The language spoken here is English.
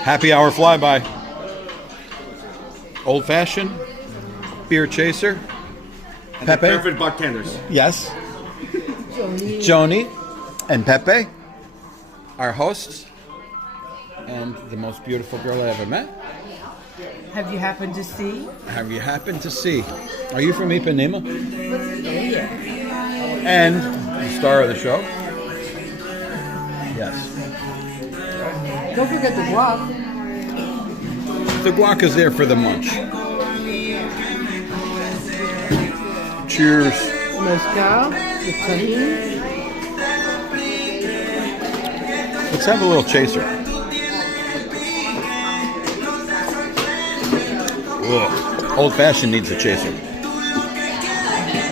Happy hour flyby. Old fashioned, beer chaser, And Pepe. the perfect bartenders. Yes. Joni and Pepe, our hosts, and the most beautiful girl I ever met. Have you happened to see? Have you happened to see? Are you from Ipanema? Yeah. And the star of the show? Yes. Don't forget the guac. The guac is there for the munch. Cheers. Mezcal, the tahini. Let's have a little chaser. Ugh. Old fashioned needs a chaser.